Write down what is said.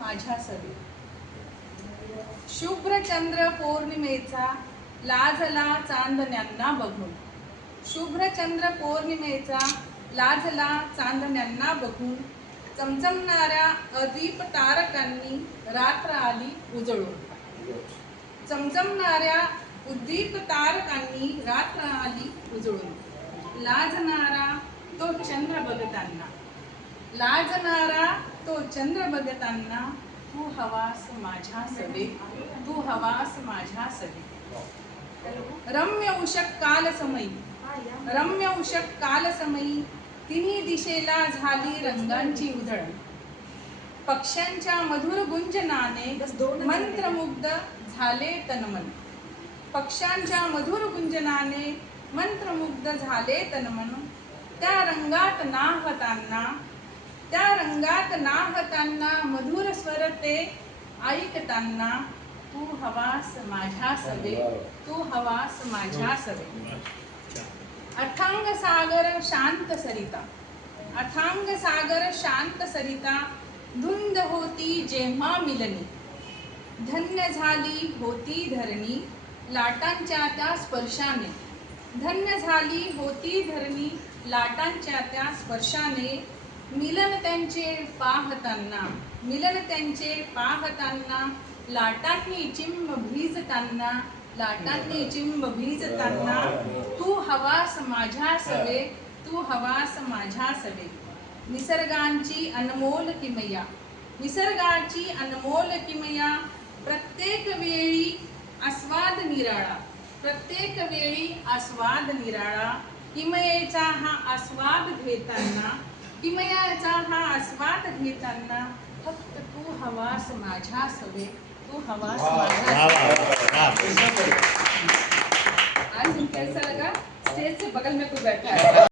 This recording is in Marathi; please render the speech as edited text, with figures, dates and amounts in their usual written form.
माझ्या सवे. शुभ्र चंद्र पौर्णिमेचा लाजला चांदण्यांना बघून. शुभ्र चंद्र पौर्णिमेचा लाजला चांदण्यांना बघून. चमचमणाऱ्या अदीप तारकांनी रात्र आली उजळून. चमचमणाऱ्या उद्दीप तारकांनी रात्र आली उजळून. लाजणारा तो चंद्र बघताना, लाजणारा तो चंद्र बघताना, तू हवास माझ्या सवे, तू हवास माझ्या सवे. रम्य उषक कालसमयी, रम्य उषक कालसमयी, तिन्ही दिशेला झाली रंगांची उधळण. पक्ष्यांच्या मधुर गुंजनाने मंत्रमुग्ध झाले तनमन. पक्ष्यांच्या मधुर गुंजनाने मंत्रमुग्ध झाले तनमन. त्या रंगात नाहताना, त्या रंगात नाहताना, मधुर स्वर ते ऐकताना, तू हवास माझ्या सवे, तू हवास माझ्या सवे. अथांग सागर शांत सरिता, अथांग सागर शांत सरिता, धुंद होती जेव्हा मिलनी. धन्य झाली होती धरणी लाटांच्या त्या स्पर्शाने. धन्य झाली होती धरणी लाटांच्या त्या स्पर्शाने. मिलन त्यांचे पाहताना, मिलन त्यांचे पाहताना, लाटांनी चिंब भिजताना, लाटांनी चिंब भिजताना, तू हवास माझ्या सवे, तू हवास माझ्या सवे. निसर्गांची अनमोल किमया, निसर्गाची अनमोल किमया, प्रत्येक वेळी आस्वाद निराळा, प्रत्येक वेळी आस्वाद निराळा. किमयेचा हा आस्वाद घेताना, किमयाचा हा आस्वाद घेताना, फक्त तू हवास माझ्या सवे, तू हवास माझ्या सवे. आज इनके ऐसा लगा स्टेज से बगल में कोई बैठा है.